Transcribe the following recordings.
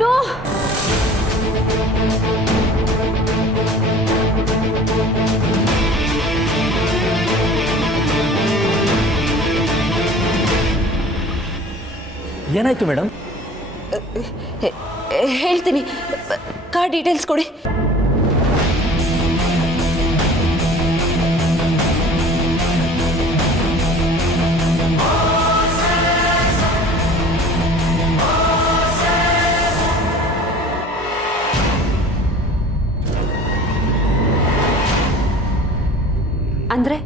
No. ಏನಾಯ್ತು madam? ಹೇಳ್ತೀನಿ, car details ಕೊಡಿ. ಅಂದ್ರೆ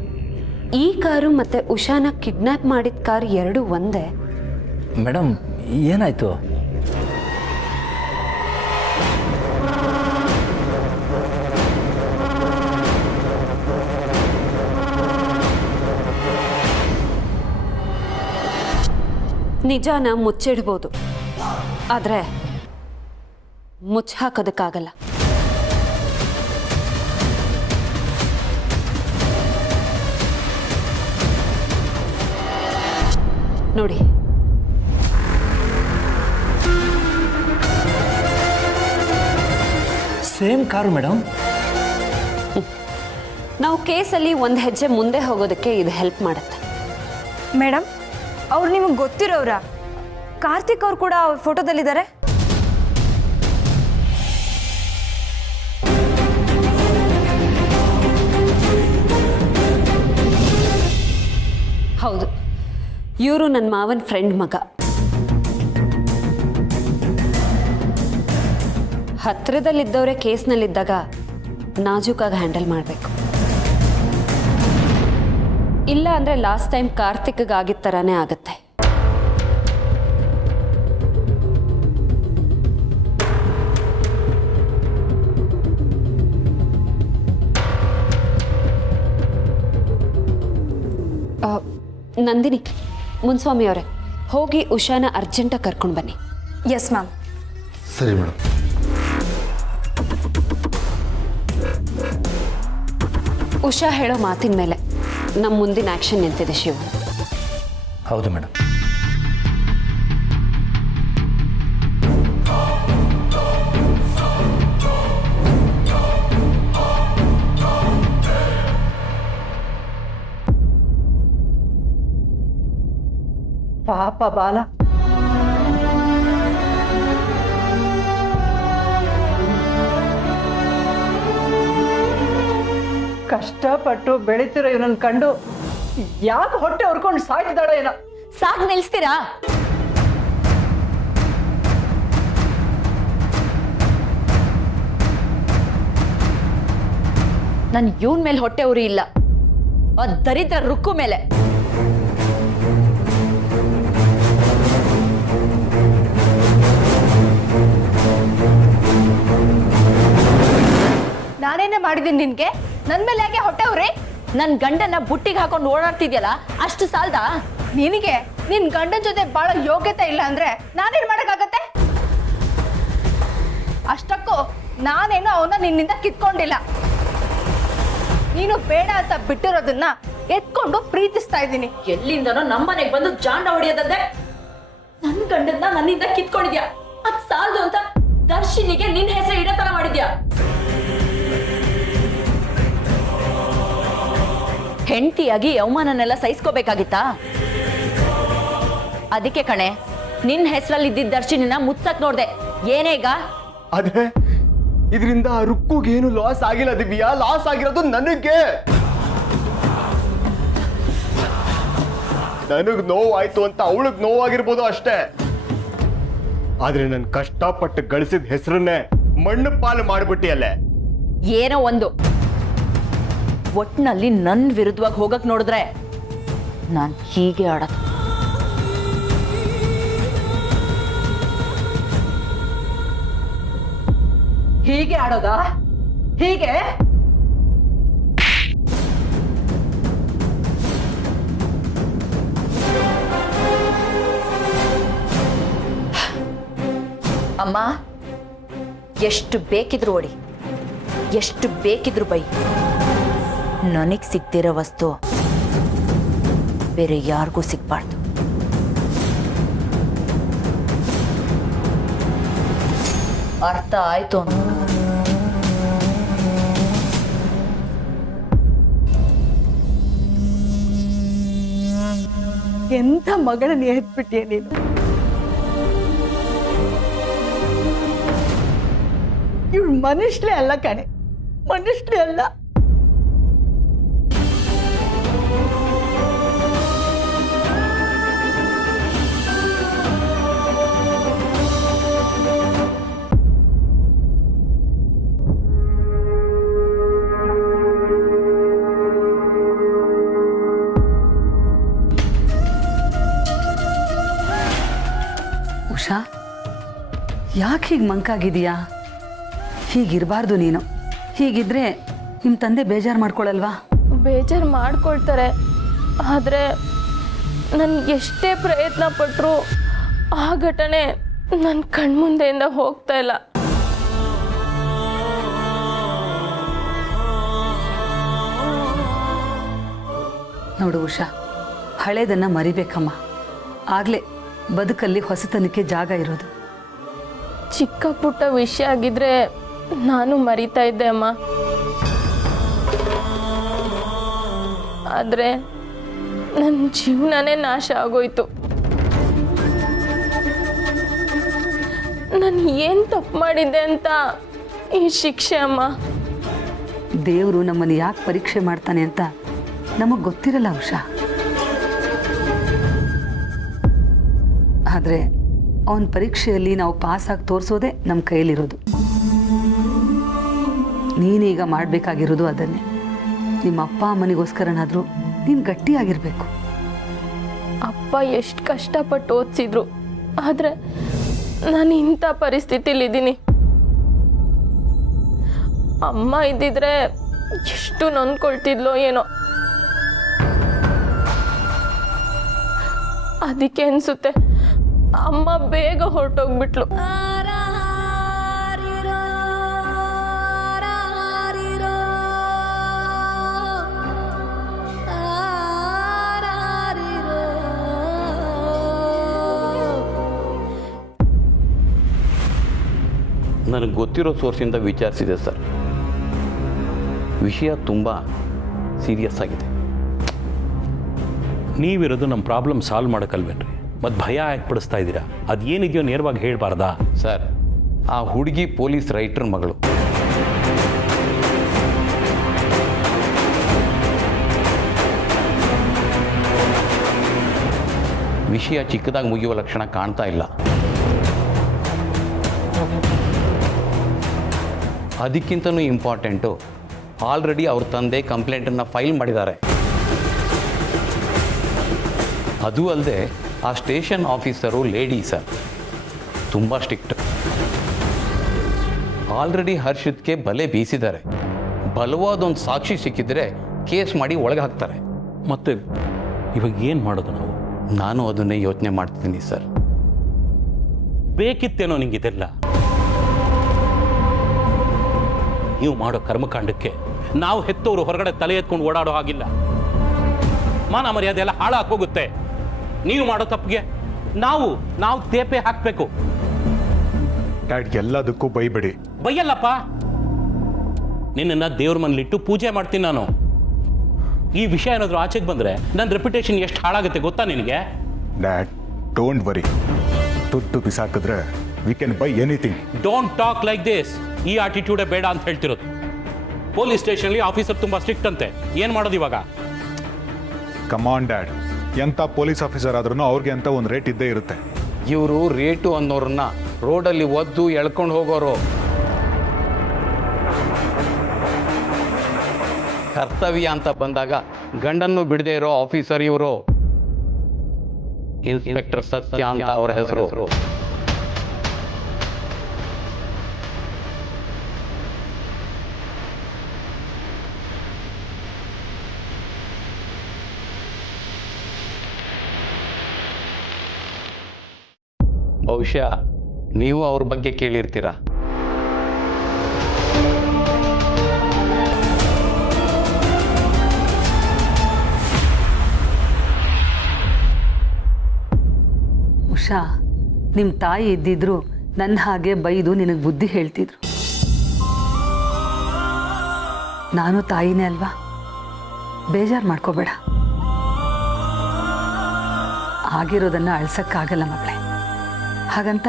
ಈ ಕಾರು ಮತ್ತೆ ಉಷಾನ ಕಿಡ್ನಾಪ್ ಮಾಡಿದ ಕಾರ್ ಎರಡು ಒಂದೇ? ಮೇಡಮ್ ಏನಾಯ್ತು? ನಿಜಾನ ಮುಚ್ಚಿಡ್ಬೋದು, ಆದರೆ ಮುಚ್ಚ ಹಾಕೋದಕ್ಕಾಗಲ್ಲ. ನೋಡಿ, ಸೇಮ್ ಕಾರು ಮೇಡಮ್. ನಾವು ಕೇಸಲ್ಲಿ ಒಂದು ಹೆಜ್ಜೆ ಮುಂದೆ ಹೋಗೋದಕ್ಕೆ ಇದು ಹೆಲ್ಪ್ ಮಾಡುತ್ತೆ. ಮೇಡಮ್, ಅವ್ರು ನಿಮಗೆ ಗೊತ್ತಿರೋರ? ಕಾರ್ತಿಕ್ ಅವ್ರು ಕೂಡ ಅವ್ರ ಫೋಟೋದಲ್ಲಿದ್ದಾರೆ. ಹೌದು, ಇವರು ನನ್ನ ಮಾವನ ಫ್ರೆಂಡ್ ಮಗ. ಹತ್ತಿರದಲ್ಲಿದ್ದವರೇ ಕೇಸ್ನಲ್ಲಿದ್ದಾಗ ನಾಜೂಕಾಗಿ ಹ್ಯಾಂಡಲ್ ಮಾಡಬೇಕು. ಇಲ್ಲ ಅಂದರೆ ಲಾಸ್ಟ್ ಟೈಮ್ ಕಾರ್ತಿಕ್ಗೆ ಆಗಿದ್ದ ಥರನೇ ಆಗುತ್ತೆ. ನಂದಿನಿ, ಮುನ್ಸ್ವಾಮಿ ಅವರೇ, ಹೋಗಿ ಉಷಾನ ಅರ್ಜೆಂಟಾಗಿ ಕರ್ಕೊಂಡು ಬನ್ನಿ. Yes ma'am. ಸರಿ ಮೇಡಮ್. ಉಷಾ ಹೇಳೋ ಮಾತಿನ ಮೇಲೆ ನಮ್ಮ ಮುಂದಿನ ಆ್ಯಕ್ಷನ್ ನಿಂತಿದೆ ಶಿವ. ಹೌದು ಮೇಡಮ್. ಪಾಪ ಬಾಲ, ಕಷ್ಟಪಟ್ಟು ಬೆಳೀತಿರೋ ಇವನನ್ನು ಕಂಡು ಯಾಕೆ ಹೊಟ್ಟೆ ಹೊರ್ಕೊಂಡು ಸಾಯ್ತಿದ್ದಾಳ ಏನೋ. ಸಾಕ್ ನಿಲ್ಸ್ತೀರಾ? ನನ್ ಇವನ್ ಮೇಲೆ ಹೊಟ್ಟೆ ಉರಿ ಇಲ್ಲ, ಆ ದರಿದ್ರ ರುಕ್ಕು ಮೇಲೆ. ನಾನೇನೇ ಮಾಡಿದ್ದೀನಿ ನಿನ್ಗೆ? ನನ್ ಮೇಲೆ ಯಾಕೆ ಹೊಟ್ಟೆ ಅವ್ರಿ? ನನ್ ಗಂಡನ ಬುಟ್ಟಿಗೆ ಹಾಕೊಂಡು ಓಡಾಡ್ತಿದ್ಯಲ್ಲ, ಅಷ್ಟು ಸಾಲ್ದ ನಿನಗೆ? ನಿನ್ ಗಂಡನ ಜೊತೆ ಬಾಳ ಯೋಗ್ಯತೆ ಇಲ್ಲ ಅಂದ್ರೆ ನಾನೇನ್ ಮಾಡಕ್ಕಾಗತ್ತೆ? ಅಷ್ಟಕ್ಕೂ ನಾನೇನು ಅವನ್ನ ನಿನ್ನಿಂದ ಕಿತ್ಕೊಂಡಿಲ್ಲ. ನೀನು ಬೇಡ ಅಂತ ಬಿಟ್ಟಿರೋದನ್ನ ಎತ್ಕೊಂಡು ಪ್ರೀತಿಸ್ತಾ ಇದ್ದೀನಿ. ಎಲ್ಲಿಂದನೋ ನಮ್ಮನೆಗೆ ಬಂದು ಜಾಂಡ ಹೊಡಿಯೋದಂದ್ರೆ ನನ್ ಗಂಡನ್ನ ನನ್ನಿಂದ ಕಿತ್ಕೊಂಡಿದ್ಯಾ. ಅದ್ ಸಾಲ್ದು ಅಂತ ದರ್ಶಿನಿಗೆ ನಿನ್ ಹೆಸರು ಇಡೋ ತರ ಮಾಡಿದ್ಯಾ. ಹೆಂಡತಿಯಾಗಿ ಅವಮಾನನೆಲ್ಲ ಸಹಿಸ್ಕೋಬೇಕಾಗಿತ್ತಾ? ಅದಕ್ಕೆ ಕಣೆ ನಿನ್ ಹೆಸರಲ್ಲಿ ಇದ್ದಿದ್ದ ದರ್ಶಿನಿನ ಮುಚ್ಚಕ್ ನೋಡ್ದೆ. ಏನೇಗ? ಅದೇ ಇದರಿಂದ ರುಕ್ಕುಗೇನು ಲಾಸ್ ಆಗಿಲ್ಲ ದಿವ್ಯಾ, ಲಾಸ್ ಆಗಿರೋದು ನನಗೆ. ನನಗ್ ನೋವಾಯ್ತು ಅಂತ ಅವಳಿಗೆ ನೋವಾಗಿರ್ಬೋದು ಅಷ್ಟೇ, ಆದ್ರೆ ನನ್ ಕಷ್ಟಪಟ್ಟು ಗಳಿಸಿದ ಹೆಸರನ್ನೇ ಮಣ್ಣು ಪಾಲು ಮಾಡ್ಬಿಟ್ಟಿಯಲ್ಲೇ. ಏನೋ ಒಂದು ಒಟ್ನಲ್ಲಿ ನನ್ ವಿರುದ್ಧವಾಗಿ ಹೋಗಕ್ ನೋಡಿದ್ರೆ ನಾನ್ ಹೀಗೆ ಆಡೋದು. ಹೀಗೆ ಆಡೋದಾ? ಹೀಗೆ? ಅಮ್ಮ, ಎಷ್ಟು ಬೇಕಿದ್ರು ಓಡಿ, ಎಷ್ಟು ಬೇಕಿದ್ರು ಬೈ, ನನಗ್ ಸಿಗ್ತಿರೋ ವಸ್ತು ಬೇರೆ ಯಾರಿಗೂ ಸಿಗ್ಬಾರ್ದು. ಅರ್ಥ ಆಯ್ತು ಅಂತ. ಎಂಥ ಮಗಳನ್ನ ಎತ್ಬಿಟ್ಟಿಯ ನೀನು. ಇವಳು ಮನುಷ್ಯಲೇ ಅಲ್ಲ ಕಣೆ, ಮನುಷ್ಯಲೇ ಅಲ್ಲ. ಉಷಾ, ಯಾಕೆ ಹೀಗೆ ಮಂಕಾಗಿದೀಯಾ? ಹೀಗಿರಬಾರ್ದು ನೀನು. ಹೀಗಿದ್ರೆ ನಿಮ್ಮ ತಂದೆ ಬೇಜಾರು ಮಾಡ್ಕೊಳ್ಳಲ್ವಾ? ಬೇಜಾರು ಮಾಡ್ಕೊಳ್ತಾರೆ, ಆದರೆ ನಾನು ಎಷ್ಟೇ ಪ್ರಯತ್ನ ಪಟ್ಟರೂ ಆ ಘಟನೆ ನನ್ನ ಕಣ್ಮುಂದೆಯಿಂದ ಹೋಗ್ತಾ ಇಲ್ಲ. ನೋಡು ಉಷಾ, ಹಳೇದನ್ನು ಮರಿಬೇಕಮ್ಮ. ಆಗಲೇ ಬದುಕಲ್ಲಿ ಹೊಸತನಕ್ಕೆ ಜಾಗ ಇರೋದು. ಚಿಕ್ಕ ಪುಟ್ಟ ವಿಷಯ ಆಗಿದ್ರೆ ನಾನು ಮರಿತಾ ಇದ್ದೆ ಅಮ್ಮ. ಆದರೆ ನನ್ನ ಜೀವನನೇ ನಾಶ ಆಗೋಯ್ತು. ನಾನು ಏನು ತಪ್ಪು ಮಾಡಿದ್ದೆ ಅಂತ ಈ ಶಿಕ್ಷೆ ಅಮ್ಮ. ದೇವರು ನಮ್ಮನ್ನು ಯಾಕೆ ಪರೀಕ್ಷೆ ಮಾಡ್ತಾನೆ ಅಂತ ನಮಗೆ ಗೊತ್ತಿರಲ್ಲ ಉಷಾ. ಆದರೆ ಅವನ ಪರೀಕ್ಷೆಯಲ್ಲಿ ನಾವು ಪಾಸಾಗಿ ತೋರಿಸೋದೇ ನಮ್ಮ ಕೈಯಲ್ಲಿರೋದು. ನೀನೀಗ ಮಾಡಬೇಕಾಗಿರೋದು ಅದನ್ನೇ. ನಿಮ್ಮ ಅಪ್ಪ ಅಮ್ಮನಿಗೋಸ್ಕರನಾದರೂ ನೀನು ಗಟ್ಟಿಯಾಗಿರಬೇಕು. ಅಪ್ಪ ಎಷ್ಟು ಕಷ್ಟಪಟ್ಟು ಓದಿಸಿದ್ರು, ಆದರೆ ನಾನು ಇಂಥ ಪರಿಸ್ಥಿತಿಲಿದ್ದೀನಿ. ಅಮ್ಮ ಇದ್ದಿದ್ರೆ ಎಷ್ಟು ನೊಂದ್ಕೊಳ್ತಿದ್ಲೋ ಏನೋ. ಅದಕ್ಕೆ ಅನಿಸುತ್ತೆ ಅಮ್ಮ ಬೇಗ ಹೊರಟೋಗ್ಬಿಟ್ಲು. ನನಗೆ ಗೊತ್ತಿರೋ ಸೋರ್ಸಿಂದ ವಿಚಾರಿಸಿದೆ ಸರ್. ವಿಷಯ ತುಂಬ ಸೀರಿಯಸ್ ಆಗಿದೆ. ನೀವಿರೋದು ನಮ್ಮ ಪ್ರಾಬ್ಲಮ್ ಸಾಲ್ವ್ ಮಾಡೋಕ್ಕಲ್ವೇನ್ರಿ? ಮತ್ತು ಭಯ ಏರ್ಪಡಿಸ್ತಾ ಇದ್ದೀರಾ? ಅದೇನಿದೆಯೋ ನೇರವಾಗಿ ಹೇಳಬಾರ್ದಾ? ಸರ್, ಆ ಹುಡುಗಿ ಪೊಲೀಸ್ ರೈಟರ್ ಮಗಳು. ವಿಷಯ ಚಿಕ್ಕದಾಗಿ ಮುಗಿಯುವ ಲಕ್ಷಣ ಕಾಣ್ತಾ ಇಲ್ಲ. ಅದಕ್ಕಿಂತನೂ ಇಂಪಾರ್ಟೆಂಟು, ಆಲ್ರೆಡಿ ಅವ್ರ ತಂದೆ ಕಂಪ್ಲೇಂಟನ್ನು ಫೈಲ್ ಮಾಡಿದ್ದಾರೆ. ಅದು ಅಲ್ಲದೆ ಆ ಸ್ಟೇಷನ್ ಆಫೀಸರು ಲೇಡಿ ಸರ್, ತುಂಬ ಸ್ಟ್ರಿಕ್ಟ್. ಆಲ್ರೆಡಿ ಹರ್ಷಿತ್ಗೆ ಬಲೆ ಬೀಸಿದ್ದಾರೆ. ಬಲವಾದೊಂದು ಸಾಕ್ಷಿ ಸಿಕ್ಕಿದ್ರೆ ಕೇಸ್ ಮಾಡಿ ಒಳಗೆ ಹಾಕ್ತಾರೆ. ಮತ್ತೆ ಇವಾಗ ಏನು ಮಾಡೋದು ನಾವು? ನಾನು ಅದನ್ನೇ ಯೋಚನೆ ಮಾಡ್ತಿದ್ದೀನಿ ಸರ್. ಬೇಕಿತ್ತೇನೋ ನಿಂಗಿದೆಲ್ಲ? ನೀವು ಮಾಡೋ ಕರ್ಮಕಾಂಡಕ್ಕೆ ನಾವು ಹೆತ್ತವರು ಹೊರಗಡೆ ತಲೆ ಎತ್ಕೊಂಡು ಓಡಾಡೋ ಹಾಗಿಲ್ಲ. ಮಾನ ಮರ್ಯಾದೆ ಎಲ್ಲ ಹಾಳಾಗೋಗುತ್ತೆ. ನೀವು ಮಾಡೋ ತಪ್ಪಿಗೆ ನಾವು ತೇಪೆ ಹಾಕಬೇಕು. ಡ್ಯಾಡ್, ಎಲ್ಲದಕ್ಕೂ ಬೈಬೇಡಿ. ಬೈಯಲ್ಲಪ್ಪ, ನಿನ್ನನ್ನು ದೇವ್ರ ಮನೇಲಿಟ್ಟು ಪೂಜೆ ಮಾಡ್ತೀನಿ ನಾನು. ಈ ವಿಷಯ ಏನಾದರೂ ಆಚೆಗೆ ಬಂದರೆ ನನ್ನ ರೆಪ್ಯುಟೇಷನ್ ಎಷ್ಟು ಹಾಳಾಗುತ್ತೆ ಗೊತ್ತಾ ನಿನಗೆ? Dad, don't worry. ತುತ್ತು ಬಿಸಾಕಿದ್ರೆ we can buy anything. Don't talk like this. ಈ ಆಟಿಟ್ಯೂಡೇ ಬೇಡ ಅಂತ ಹೇಳ್ತಿರೋದು. ಪೊಲೀಸ್ ಸ್ಟೇಷನ್ಲಿ ಆಫೀಸರ್ ತುಂಬ ಸ್ಟ್ರಿಕ್ಟ್ ಅಂತೆ. ಏನು ಮಾಡೋದು ಇವಾಗ? ಕಮಾನ್ ಡ್ಯಾಡ್, ಎಂಥ ಪೊಲೀಸ್ ಆಫೀಸರ್ ಆದ್ರೂ ಅವ್ರಿಗೆ ಅಂತ ಒಂದು ರೇಟ್ ಇದ್ದೇ ಇರುತ್ತೆ. ಇವರು ರೇಟು ಅನ್ನೋರನ್ನ ರೋಡಲ್ಲಿ ಒದ್ದು ಎಳ್ಕೊಂಡು ಹೋಗೋರು. ಕರ್ತವ್ಯ ಅಂತ ಬಂದಾಗ ಗಂಡನ್ನು ಬಿಡದೇ ಇರೋ ಆಫೀಸರ್ ಇವರು. ಇನ್ಸ್ಪೆಕ್ಟರ್ ಸತ್ಯ ಅಂತ ಅವರ ಹೆಸರು. ಬಹುಶಃ ನೀವು ಅವ್ರ ಬಗ್ಗೆ ಕೇಳಿರ್ತೀರಾ. ಉಷಾ, ನಿಮ್ಮ ತಾಯಿ ಇದ್ದಿದ್ರು ನನ್ನ ಹಾಗೆ ಬೈದು ನಿನಗೆ ಬುದ್ಧಿ ಹೇಳ್ತಿದ್ರು. ನಾನು ತಾಯಿನೇ ಅಲ್ವಾ, ಬೇಜಾರು ಮಾಡ್ಕೋಬೇಡ. ಆಗಿರೋದನ್ನ ಅಳ್ಸಕ್ಕಾಗಲ್ಲ ಮಗಳೇ. ಹಾಗಂತ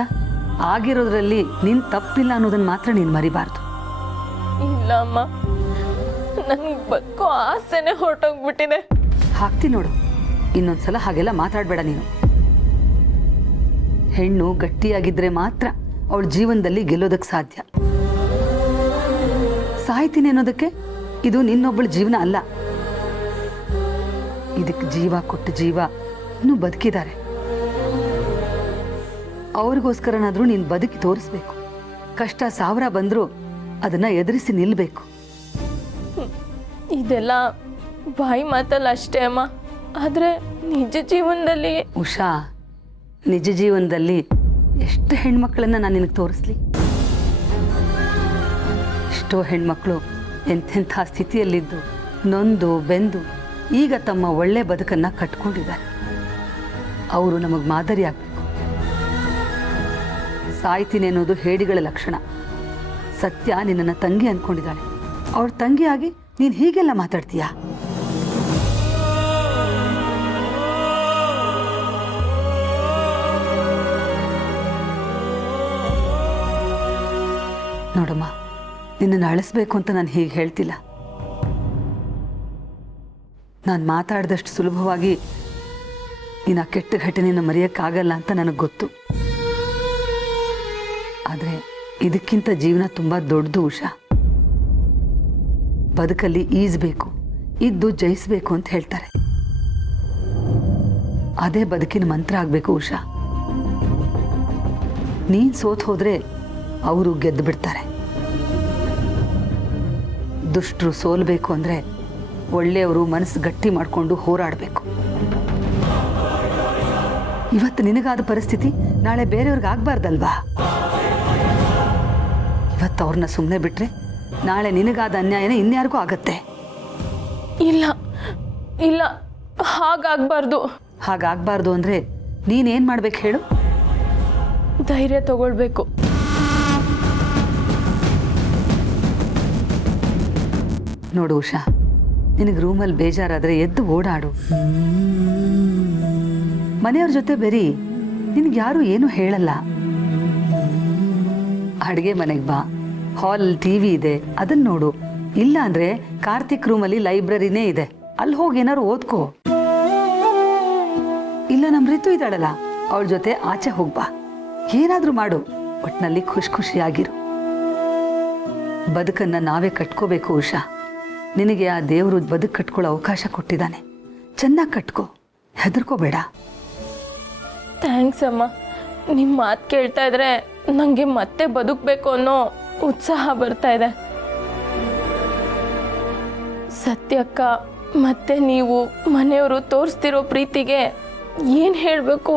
ಆಗಿರೋದ್ರಲ್ಲಿ ನಿನ್ ತಪ್ಪಿಲ್ಲ ಅನ್ನೋದನ್ನ ಮಾತ್ರ ನೀನು ಮರಿಬಾರ್ದು. ಇಲ್ಲ ಅಮ್ಮ, ನನಗೆ ಬದುಕೋ ಆಸೆನೆ ಹೊರಟೋಗ್ಬಿಟ್ಟಿದೆ. ಹಾಕ್ತಿ ನೋಡು, ಇನ್ನೊಂದ್ಸಲ ಹಾಗೆಲ್ಲ ಮಾತಾಡಬೇಡ ನೀನು. ಹೆಣ್ಣು ಗಟ್ಟಿಯಾಗಿದ್ರೆ ಮಾತ್ರ ಅವಳ ಜೀವನದಲ್ಲಿ ಗೆಲ್ಲೋದಕ್ಕೆ ಸಾಧ್ಯ. ಸಾಯ್ತೀನಿ ಅನ್ನೋದಕ್ಕೆ ಇದು ನಿನ್ನೊಬ್ಬಳ ಜೀವನ ಅಲ್ಲ. ಇದಕ್ಕೆ ಜೀವ ಕೊಟ್ಟು ಜೀವ ಇನ್ನೂ ಬದುಕಿದ್ದಾರೆ. ಅವ್ರಿಗೋಸ್ಕರನಾದ್ರೂ ನೀನು ಬದುಕಿ ತೋರಿಸ್ಬೇಕು. ಕಷ್ಟ 1000 ಬಂದರೂ ಅದನ್ನ ಎದುರಿಸಿ ನಿಲ್ಬೇಕು. ಇದೆಲ್ಲ ಬಾಯಿ ಮಾತಲ್ಲ ಅಷ್ಟೇ ಅಮ್ಮ, ಆದರೆ ನಿಜ ಜೀವನದಲ್ಲಿ ಉಷಾ, ನಿಜ ಜೀವನದಲ್ಲಿ ಎಷ್ಟು ಹೆಣ್ಮಕ್ಳನ್ನ ನಾನು ನಿನಗೆ ತೋರಿಸ್ಲಿ? ಎಷ್ಟೋ ಹೆಣ್ಮಕ್ಳು ಎಂತೆಂಥ ಸ್ಥಿತಿಯಲ್ಲಿದ್ದು ನೊಂದು ಬೆಂದು ಈಗ ತಮ್ಮ ಒಳ್ಳೆ ಬದುಕನ್ನು ಕಟ್ಕೊಂಡಿದ್ದಾರೆ. ಅವರು ನಮಗೆ ಮಾದರಿ ಆಗಬೇಕು. ಸಾಯ್ತೀನಿ ಅನ್ನೋದು ಹೇಡಿಗಳ ಲಕ್ಷಣ. ಸತ್ಯ ನಿನ್ನನ್ನು ತಂಗಿ ಅಂದ್ಕೊಂಡಿದ್ದಾಳೆ. ಅವಳ ತಂಗಿಯಾಗಿ ನೀನು ಹೀಗೆಲ್ಲ ಮಾತಾಡ್ತೀಯಾ? ನೋಡಮ್ಮ, ನಿನ್ನನ್ನು ಅಳಿಸ್ಬೇಕು ಅಂತ ನಾನು ಹೀಗೆ ಹೇಳ್ತಿಲ್ಲ. ನಾನು ಮಾತಾಡಿದಷ್ಟು ಸುಲಭವಾಗಿ ನೀನು ಆ ಕೆಟ್ಟ ಘಟನೆಯನ್ನು ಮರೆಯೋಕ್ಕಾಗಲ್ಲ ಅಂತ ನನಗೆ ಗೊತ್ತು. ಆದರೆ ಇದಕ್ಕಿಂತ ಜೀವನ ತುಂಬ ದೊಡ್ಡದು ಉಷಾ. ಬದುಕಲ್ಲಿ ಈಜಬೇಕು, ಇದ್ದು ಜಯಿಸಬೇಕು ಅಂತ ಹೇಳ್ತಾರೆ. ಅದೇ ಬದುಕಿನ ಮಂತ್ರ ಆಗಬೇಕು ಉಷಾ. ನೀನು ಸೋತ್ ಹೋದ್ರೆ ಅವರು ಗೆದ್ದು ಬಿಡ್ತಾರೆ. ದುಷ್ಟರು ಸೋಲ್ಬೇಕು ಅಂದರೆ ಒಳ್ಳೆಯವರು ಮನಸ್ಸು ಗಟ್ಟಿ ಮಾಡಿಕೊಂಡು ಹೋರಾಡಬೇಕು. ಇವತ್ತು ನಿನಗಾದ ಪರಿಸ್ಥಿತಿ ನಾಳೆ ಬೇರೆಯವ್ರಿಗೆ ಆಗಬಾರ್ದಲ್ವಾ? ಇವತ್ತು ಅವ್ರನ್ನ ಸುಮ್ಮನೆ ಬಿಟ್ರೆ ನಾಳೆ ನಿನಗಾದ ಅನ್ಯಾಯನೇ ಇನ್ಯಾರಿಗೂ ಆಗತ್ತೆ. ಇಲ್ಲ ಇಲ್ಲ, ಹಾಗಾಗಬಾರ್ದು. ಹಾಗಾಗಬಾರ್ದು ಅಂದರೆ ನೀನೇನು ಮಾಡ್ಬೇಕು ಹೇಳು? ಧೈರ್ಯ ತಗೊಳ್ಬೇಕು. ನೋಡು ಉಷಾ, ನಿನಗೆ ರೂಮಲ್ಲಿ ಬೇಜಾರಾದರೆ ಎದ್ದು ಓಡಾಡು. ಮನೆಯವ್ರ ಜೊತೆ ಬೆರಿ, ನಿನಗೆ ಯಾರು ಏನೂ ಹೇಳಲ್ಲ. ಅಡುಗೆ ಮನೆಗೆ ಬಾ, ಹಾಲ್ TV ಇದೆ, ಅದನ್ನು ನೋಡು. ಇಲ್ಲ ಅಂದರೆ ಕಾರ್ತಿಕ್ ರೂಮಲ್ಲಿ ಲೈಬ್ರರಿನೇ ಇದೆ, ಅಲ್ಲಿ ಹೋಗಿ ಏನಾದ್ರು ಓದ್ಕೋ. ಇಲ್ಲ ನಮ್ಮ ರಿತು ಇದ್ದಾಳಲ್ಲ, ಅವಳ ಜೊತೆ ಆಚೆ ಹೋಗ್ಬಾ. ಏನಾದರೂ ಮಾಡು, ಒಟ್ಟಿನಲ್ಲಿ ಖುಷಿಯಾಗಿರು. ಬದುಕನ್ನು ನಾವೇ ಕಟ್ಕೋಬೇಕು ಉಷಾ. ನಿನಗೆ ಆ ದೇವರು ಬದುಕು ಕಟ್ಕೊಳ್ಳೋ ಅವಕಾಶ ಕೊಟ್ಟಿದ್ದಾನೆ. ಚೆನ್ನಾಗಿ ಕಟ್ಕೋ, ಹೆದರ್ಕೋಬೇಡ. ಥ್ಯಾಂಕ್ಸ್ ಅಮ್ಮ. ನಿಮ್ಮ ಮಾತು ಕೇಳ್ತಾ ಇದ್ರೆ ನನಗೆ ಮತ್ತೆ ಬದುಕಬೇಕು ಅನ್ನೋ ಉತ್ಸಾಹ ಬರ್ತಾ ಇದೆ. ಸತ್ಯಕ್ಕ ಮತ್ತೆ ನೀವು ಮನೆಯವರು ತೋರಿಸ್ತಿರೋ ಪ್ರೀತಿಗೆ ಏನು ಹೇಳಬೇಕು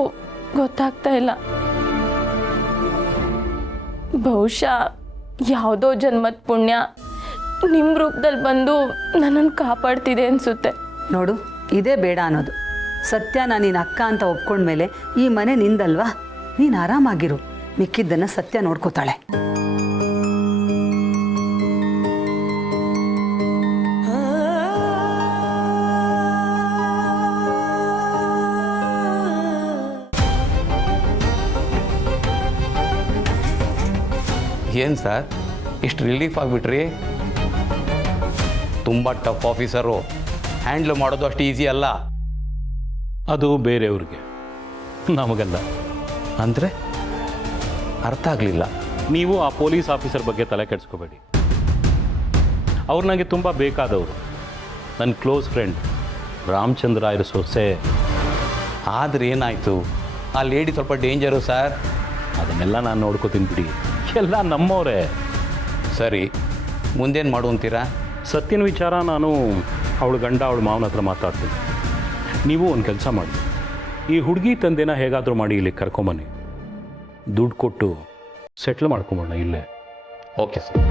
ಗೊತ್ತಾಗ್ತಾ ಇಲ್ಲ. ಬಹುಶಃ ಯಾವುದೋ ಜನ್ಮದ ಪುಣ್ಯ ನಿಮ್ಮ ರೂಪದಲ್ಲಿ ಬಂದು ನನ್ನನ್ನು ಕಾಪಾಡ್ತಿದೆ ಅನಿಸುತ್ತೆ. ನೋಡು, ಇದೇ ಬೇಡ ಅನ್ನೋದು. ಸತ್ಯನ ನೀನು ಅಕ್ಕ ಅಂತ ಒಪ್ಕೊಂಡ್ಮೇಲೆ ಈ ಮನೆ ನಿಂದಲ್ವಾ? ನೀನು ಆರಾಮಾಗಿರು, ಮಿಕ್ಕಿದ್ದನ್ನು ಸತ್ಯ ನೋಡ್ಕೋತಾಳೆ. ಏನು ಸರ್ ಇಷ್ಟು ರಿಲೀಫ್ ಆಗಿಬಿಟ್ರಿ? ತುಂಬ ಟಫ್ ಆಫೀಸರು, ಹ್ಯಾಂಡ್ಲ್ ಮಾಡೋದು ಅಷ್ಟು ಈಸಿ ಅಲ್ಲ. ಅದು ಬೇರೆಯವ್ರಿಗೆ, ನಮಗಲ್ಲ. ಅಂದರೆ ಅರ್ಥ ಆಗಲಿಲ್ಲ. ನೀವು ಆ ಪೊಲೀಸ್ ಆಫೀಸರ್ ಬಗ್ಗೆ ತಲೆ ಕೆಡಿಸ್ಕೋಬೇಡಿ. ಅವ್ರು ನನಗೆ ತುಂಬ ಬೇಕಾದವರು. ನನ್ನ ಕ್ಲೋಸ್ ಫ್ರೆಂಡ್ ರಾಮಚಂದ್ರ ರಾಯರ ಸೊಸೆ. ಆದರೆ ಏನಾಯಿತು? ಆ ಲೇಡಿ ಸ್ವಲ್ಪ ಡೇಂಜರು ಸರ್. ಅದನ್ನೆಲ್ಲ ನಾನು ನೋಡ್ಕೋತೀನಿ ಬಿಡಿ, ಎಲ್ಲ ನಮ್ಮವರೇ. ಸರಿ, ಮುಂದೇನು ಮಾಡು ಅಂತೀರಾ? ಸತ್ಯನ ವಿಚಾರ ನಾನು ಅವಳ ಗಂಡ ಅವಳ ಮಾವನ ಹತ್ರ ಮಾತಾಡ್ತೀನಿ. ನೀವು ಒಂದು ಕೆಲಸ ಮಾಡಿ, ಈ ಹುಡುಗಿ ತಂದೆನ ಹೇಗಾದರೂ ಮಾಡಿ ಇಲ್ಲಿ ಕರ್ಕೊಂಬನ್ನಿ. ದುಡ್ಡು ಕೊಟ್ಟು ಸೆಟ್ಲ್ ಮಾಡ್ಕೊಂಬೋಣ ಇಲ್ಲೇ. Okay sir.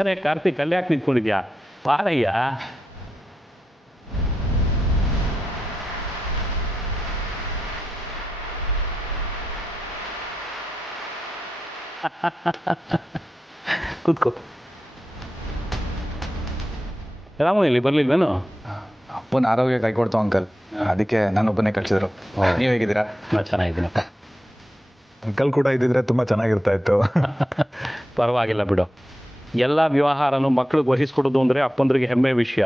ಅರೆ ಕಾರ್ತಿಕ್ ಅಲ್ಲಿ ಯಾಕೆ ನಿಂತ್ಕೊಂಡಿದ್ಯಾ? ಪಾರಯ್ಯ. ಕೂತ್ಕೋ. ರಾಮು ಇಲ್ಲಿ ಬರ್ಲಿಲ್ವೇನು? ಅಪ್ಪನ ಆರೋಗ್ಯ ಕೈ ಕೊಡ್ತು ಅಂಕಲ್, ಅದಕ್ಕೆ ನಾನೊಬ್ಬನೇ ಕಳಿಸಿದ್ರು. ನೀವು ಹೇಗಿದ್ದೀರಾ? ನಾನು ಚೆನ್ನಾಗಿದ್ದೀನಪ್ಪ. ಅಂಕಲ್ ಕೂಡ ಇದ್ದಿದ್ರೆ ತುಂಬ ಚೆನ್ನಾಗಿರ್ತಾ ಇತ್ತು. ಪರವಾಗಿಲ್ಲ ಬಿಡು. ಎಲ್ಲ ವ್ಯವಹಾರನೂ ಮಕ್ಳಿಗೆ ವಹಿಸ್ಕೊಡೋದು ಅಂದರೆ ಅಪ್ಪಂದ್ರಿಗೆ ಹೆಮ್ಮೆ ವಿಷಯ.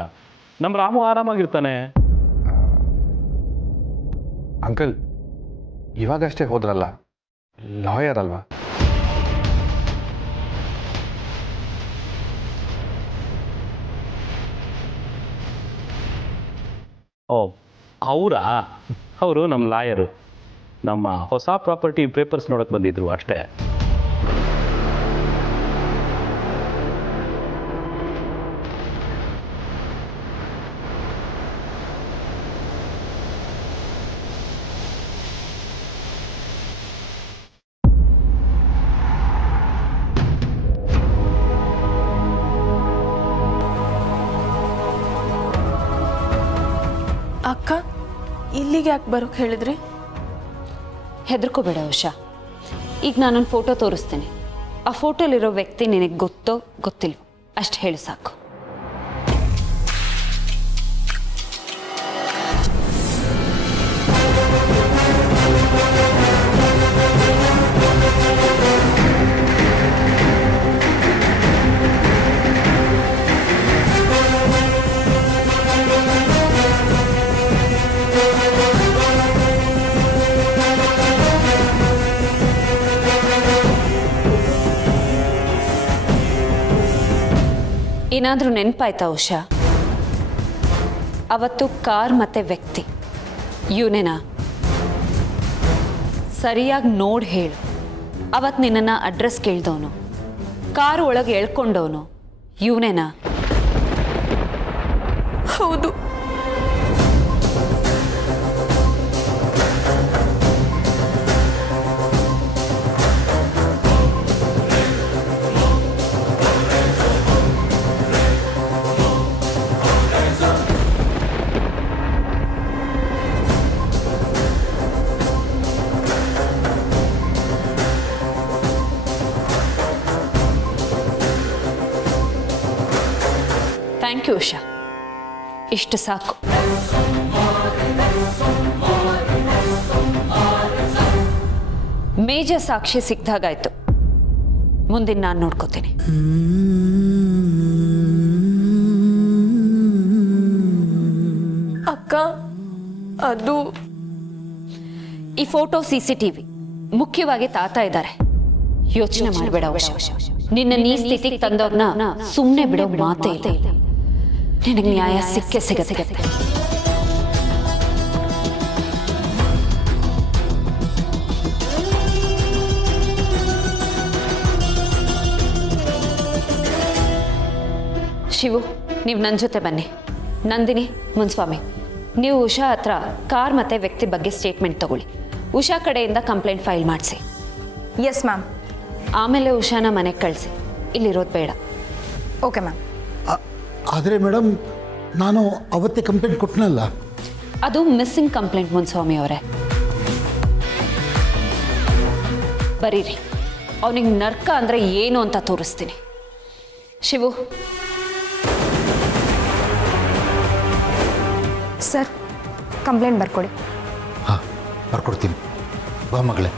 ನಮ್ಮ ರಾಮು ಆರಾಮಾಗಿರ್ತಾನೆ. ಅಂಕಲ್ ಇವಾಗಷ್ಟೇ ಹೋದ್ರಲ್ಲ, ಲಾಯರ್ ಅಲ್ವಾ? ಓ ಅವರು ನಮ್ಮ ಲಾಯರು. ನಮ್ಮ ಹೊಸ ಪ್ರಾಪರ್ಟಿ ಪೇಪರ್ಸ್ ನೋಡೋಕೆ ಬಂದಿದ್ರು ಅಷ್ಟೇ. ಅಕ್ಕ ಇಲ್ಲಿಗೆ ಯಾಕೆ ಬರೋಕೆ ಹೇಳಿದ್ರಿ? ಹೆದರ್ಕೋಬೇಡ ಉಷಾ. ಈಗ ನಾನೊಂದು ಫೋಟೋ ತೋರಿಸ್ತೀನಿ. ಆ ಫೋಟೋಲಿರೋ ವ್ಯಕ್ತಿ ನಿನಗೆ ಗೊತ್ತೋ ಗೊತ್ತಿಲ್ವೋ ಅಷ್ಟು ಹೇಳು ಸಾಕು. ಏನಾದರೂ ನೆನಪಾಯ್ತಾ ಉಷಾ? ಅವತ್ತು ಕಾರ್ ಮತ್ತೆ ವ್ಯಕ್ತಿ ಇವನೇನಾ? ಸರಿಯಾಗಿ ನೋಡಿ ಹೇಳು. ಅವತ್ತು ನಿನ್ನನ್ನು ಅಡ್ರೆಸ್ ಕೇಳ್ದವನು, ಕಾರ್ ಒಳಗೆ ಎಳ್ಕೊಂಡವನು ಇವನೇನಾ? ಹೌದು. ಥ್ಯಾಂಕ್ ಯು ಉಷಾ, ಇಷ್ಟು ಸಾಕು. ಮೇಜರ್ ಸಾಕ್ಷಿ ಸಿಕ್ದಾಗಾಯ್ತು. ಮುಂದಿನ ನಾನು ನೋಡ್ಕೋತೀನಿ. ಅಕ್ಕ ಅದು ಈ ಫೋಟೋ CCTV, ಮುಖ್ಯವಾಗಿ ತಾತ ಇದ್ದಾರೆ. ಯೋಚನೆ ಮಾಡಬೇಡ ಉಷಾ. ನಿನ್ನ ನೀ ಸ್ಥಿತಿಗೆ ತಂದವ್ರನ್ನ ಸುಮ್ಮನೆ ಬಿಡೋ ಮಾತೇ ಇಲ್ಲ. ನಿನಗೆ ನ್ಯಾಯ ಸಿಕ್ಕೇ ಸಿಗತ್ತೆ. ಶಿವು, ನೀವು ನನ್ನ ಜೊತೆ ಬನ್ನಿ. ನಂದಿನಿ, ಮುನ್ಸ್ವಾಮಿ, ನೀವು ಉಷಾ ಹತ್ರ ಕಾರ್ ಮತ್ತೆ ವ್ಯಕ್ತಿ ಬಗ್ಗೆ ಸ್ಟೇಟ್ಮೆಂಟ್ ತಗೊಳ್ಳಿ. ಉಷಾ ಕಡೆಯಿಂದ ಕಂಪ್ಲೇಂಟ್ ಫೈಲ್ ಮಾಡಿಸಿ. Yes ma'am. ಆಮೇಲೆ ಉಷಾನ ಮನೆಗೆ ಕಳಿಸಿ. ಇಲ್ಲಿರೋದು ಬೇಡ. Okay ma'am. ಆದರೆ ಮೇಡಮ್, ನಾನು ಅವತ್ತೇ ಕಂಪ್ಲೇಂಟ್ ಕೊಟ್ಟನಲ್ಲ. ಅದು ಮಿಸ್ಸಿಂಗ್ ಕಂಪ್ಲೇಂಟ್ ಮುನ್ಸ್ವಾಮಿ ಅವರೇ. ಬರೀರಿ, ಅವನಿಗೆ ನರ್ಕ ಅಂದರೆ ಏನು ಅಂತ ತೋರಿಸ್ತೀನಿ. ಶಿವು, ಸರ್ ಕಂಪ್ಲೇಂಟ್ ಬರ್ಕೊಡಿ. ಹಾಂ, ಬರ್ಕೊಡ್ತೀನಿ. ಬಾ ಮಗಳೇ.